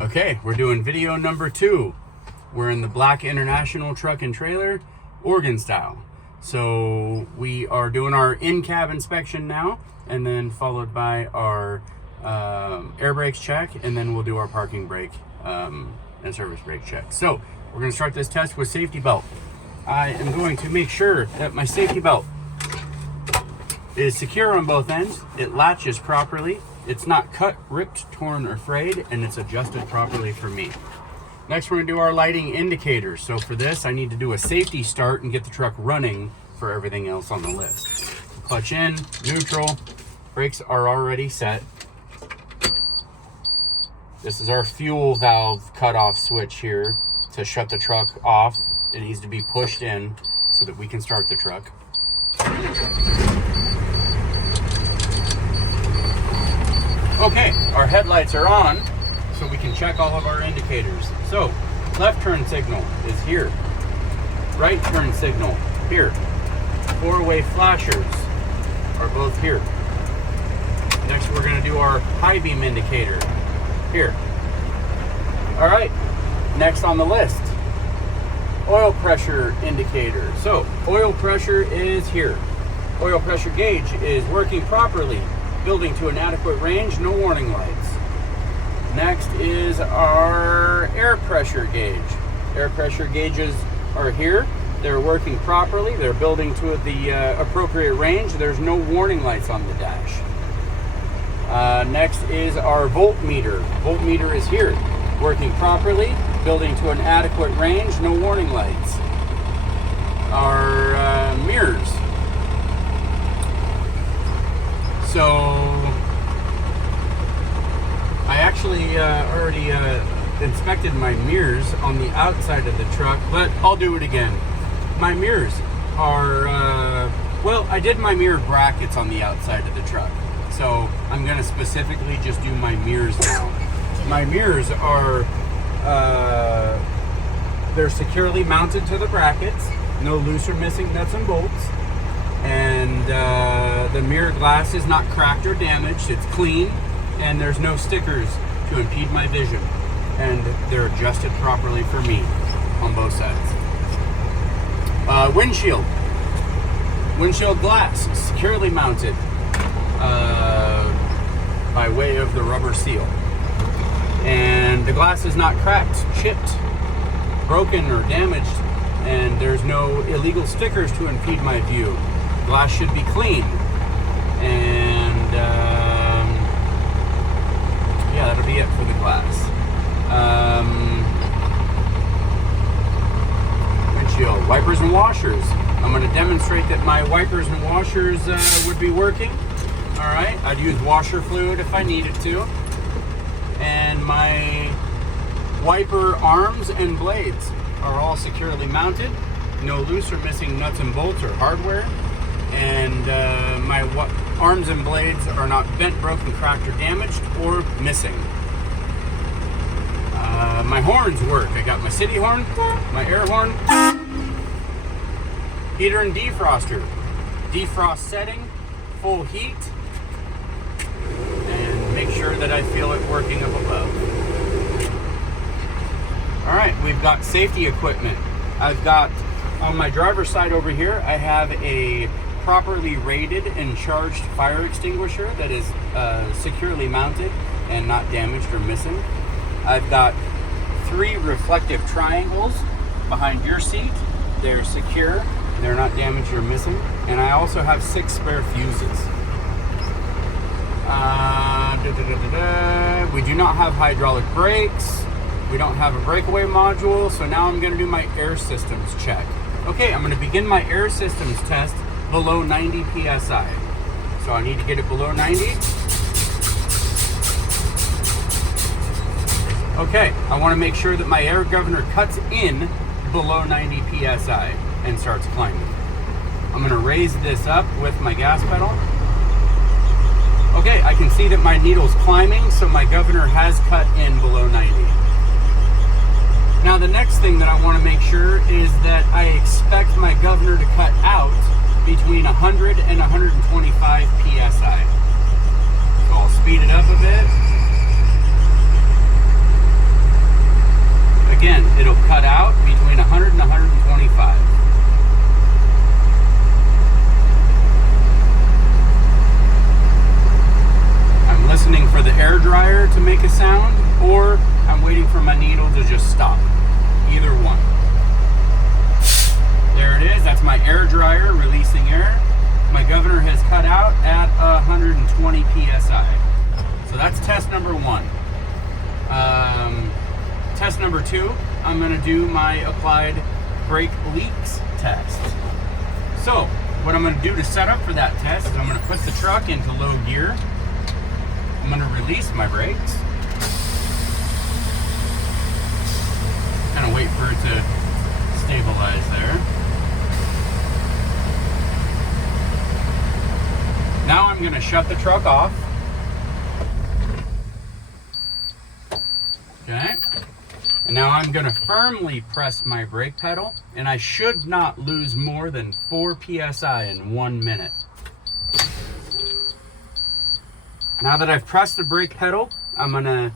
Okay, we're doing video number 2. We're in the Black International Truck and Trailer, Oregon style. So we are doing our in-cab inspection now, and then followed by our air brakes check, and then we'll do our parking brake and service brake check. So we're going to start this test with safety belt. I am going to make sure that my safety belt is secure on both ends. It latches properly. It's not cut, ripped, torn, or frayed, and it's adjusted properly for me. Next, we're going to do our lighting indicators. So for this, I need to do a safety start and get the truck running for everything else on the list. Clutch in, neutral, brakes are already set. This is our fuel valve cutoff switch here to shut the truck off. It needs to be pushed in so that we can start the truck. Okay, our headlights are on, so we can check all of our indicators. So, left turn signal is here. Right turn signal, here. Four-way flashers are both here. Next, we're going to do our high beam indicator, here. All right, next on the list, oil pressure indicator. So, oil pressure is here. Oil pressure gauge is working properly, building to an adequate range, no warning lights. Next is our air pressure gauge. Air pressure gauges are here. They're working properly. They're building to the appropriate range. There's no warning lights on the dash. Next is our voltmeter. Voltmeter is here, working properly, building to an adequate range, no warning lights. Our mirrors. So I actually already inspected my mirrors on the outside of the truck, but I'll do it again. My mirrors are, well, I did my mirror brackets on the outside of the truck. So I'm going to specifically just do my mirrors now. My mirrors are, they're securely mounted to the brackets, no loose or missing nuts and bolts. And the mirror glass is not cracked or damaged. It's clean, and there's no stickers to impede my vision. And they're adjusted properly for me on both sides. Windshield. Windshield glass securely mounted by way of the rubber seal. And the glass is not cracked, chipped, broken, or damaged. And there's no illegal stickers to impede my view. Glass should be clean, and yeah, that'll be it for the glass. Windshield, wipers and washers. I'm going to demonstrate that my wipers and washers would be working. All right, I'd use washer fluid if I needed to. And my wiper arms and blades are all securely mounted. No loose or missing nuts and bolts or hardware. And my arms and blades are not bent, broken, cracked, or damaged, or missing. My horns work. I got my city horn, my air horn, heater and defroster. Defrost setting, full heat, and make sure that I feel it working up above. All right, we've got safety equipment. I've got, on my driver's side over here, I have a properly rated and charged fire extinguisher that is securely mounted and not damaged or missing. I've got 3 reflective triangles behind your seat. They're secure, they're not damaged or missing. And I also have 6 spare fuses. We do not have hydraulic brakes. We don't have a breakaway module. So now I'm going to do my air systems check. Okay, I'm going to begin my air systems test below 90 psi. So I need to get it below 90. Okay, I want to make sure that my air governor cuts in below 90 psi and starts climbing. I'm going to raise this up with my gas pedal. Okay, I can see that my needle's climbing, so my governor has cut in below 90. Now the next thing that I want to make sure is that I expect my governor to cut out between 100 and 125 psi. So I'll speed it up a bit. for my needle to just stop. Either one. There it is. That's my air dryer releasing air. My governor has cut out at 120 psi. So that's test number 1. Test number 2, I'm going to do my applied brake leaks test. So what I'm going to do to set up for that test is I'm going to put the truck into low gear. I'm going to release my brakes. Kind of wait for it to stabilize there. Now I'm going to shut the truck off. Okay. And now I'm going to firmly press my brake pedal, and I should not lose more than 4 psi in 1 minute. Now that I've pressed the brake pedal, I'm going to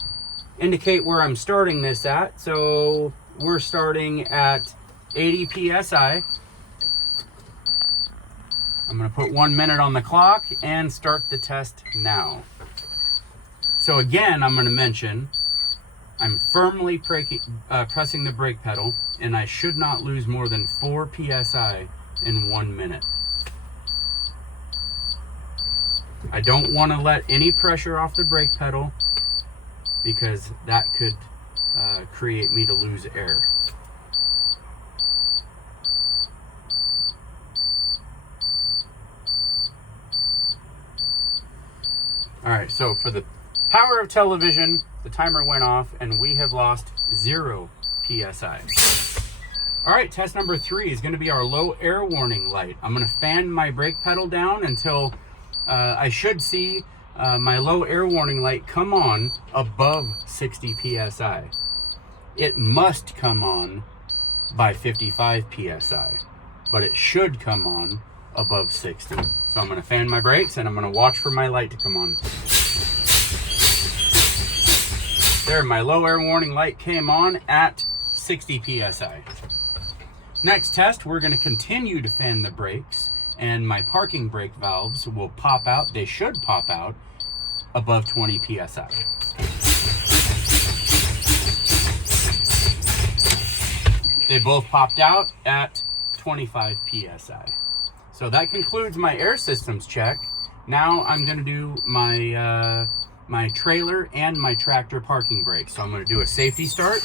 indicate where I'm starting this at. So we're starting at 80 psi. I'm going to put 1 minute on the clock and start the test now. So again, I'm going to mention I'm firmly pressing the brake pedal, and I should not lose more than 4 psi in 1 minute. I don't want to let any pressure off the brake pedal because that could create me to lose air. All right, so for the power of television, the timer went off and we have lost 0 psi. All right, test number 3 is going to be our low air warning light. I'm going to fan my brake pedal down until I should see my low air warning light come on above 60 psi. It must come on by 55 psi, but it should come on above 60. So I'm going to fan my brakes and I'm going to watch for my light to come on. There, my low air warning light came on at 60 psi. Next test, we're going to continue to fan the brakes, and my parking brake valves will pop out. They should pop out above 20 psi. They both popped out at 25 psi. So that concludes my air systems check. Now I'm going to do my my trailer and my tractor parking brake. So I'm going to do a safety start.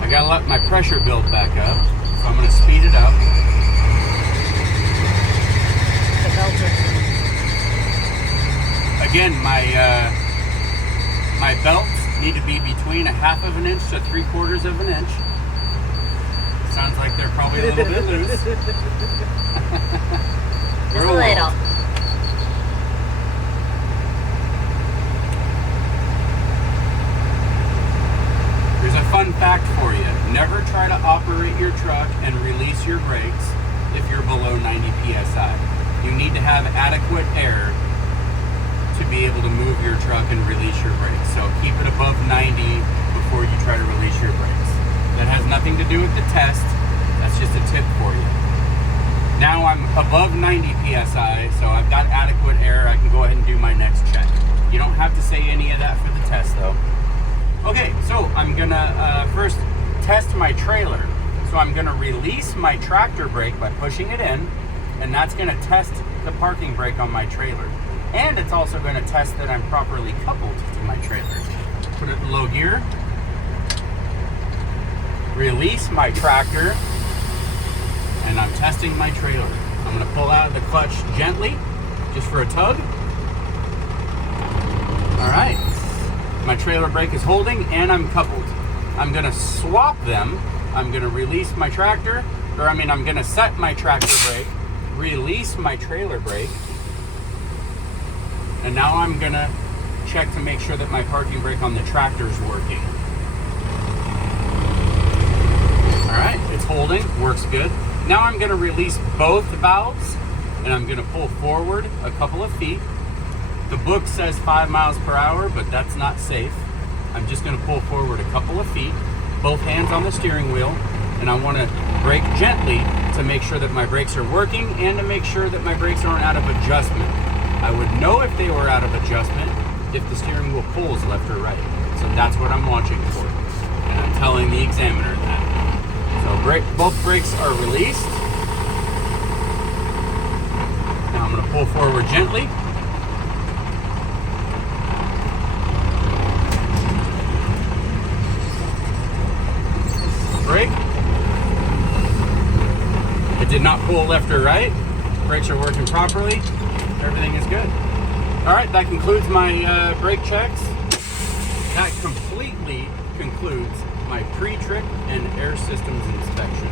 I gotta let my pressure build back up, so I'm going to speed it up. Again, my belts need to be between 1/2 inch to 3/4 of an inch. Sounds like they're probably a little bit loose. Just a little. Here's a fun fact for you. Never try to operate your truck and release your brakes if you're below 90 psi. You need to have adequate air to be able to move your truck and release your brakes. So keep it above 90 before you try to release your brakes. That has nothing to do with the test. That's just a tip for you. Now I'm above 90 psi, so I've got adequate air. I can go ahead and do my next check. You don't have to say any of that for the test though. Okay, so I'm gonna first test my trailer. So I'm gonna release my tractor brake by pushing it in, and that's gonna test the parking brake on my trailer. And it's also gonna test that I'm properly coupled to my trailer. Put it in low gear. Release my tractor, and I'm testing my trailer. I'm gonna pull out of the clutch gently, just for a tug. All right, my trailer brake is holding and I'm coupled. I'm gonna swap them. I'm gonna release my tractor, I'm gonna set my tractor brake, release my trailer brake, and now I'm gonna check to make sure that my parking brake on the tractor is working. All right, it's holding, works good. Now I'm gonna release both valves, and I'm gonna pull forward a couple of feet. The book says 5 miles per hour, but that's not safe. I'm just gonna pull forward a couple of feet, both hands on the steering wheel, and I wanna brake gently to make sure that my brakes are working and to make sure that my brakes aren't out of adjustment. I would know if they were out of adjustment if the steering wheel pulls left or right. So that's what I'm watching for. And I'm telling the examiner that. So both brakes are released. Now I'm going to pull forward gently. Brake. It did not pull left or right. Brakes are working properly. Everything is good. All right, that concludes my brake checks. That completely concludes my pre-trip and air systems inspection.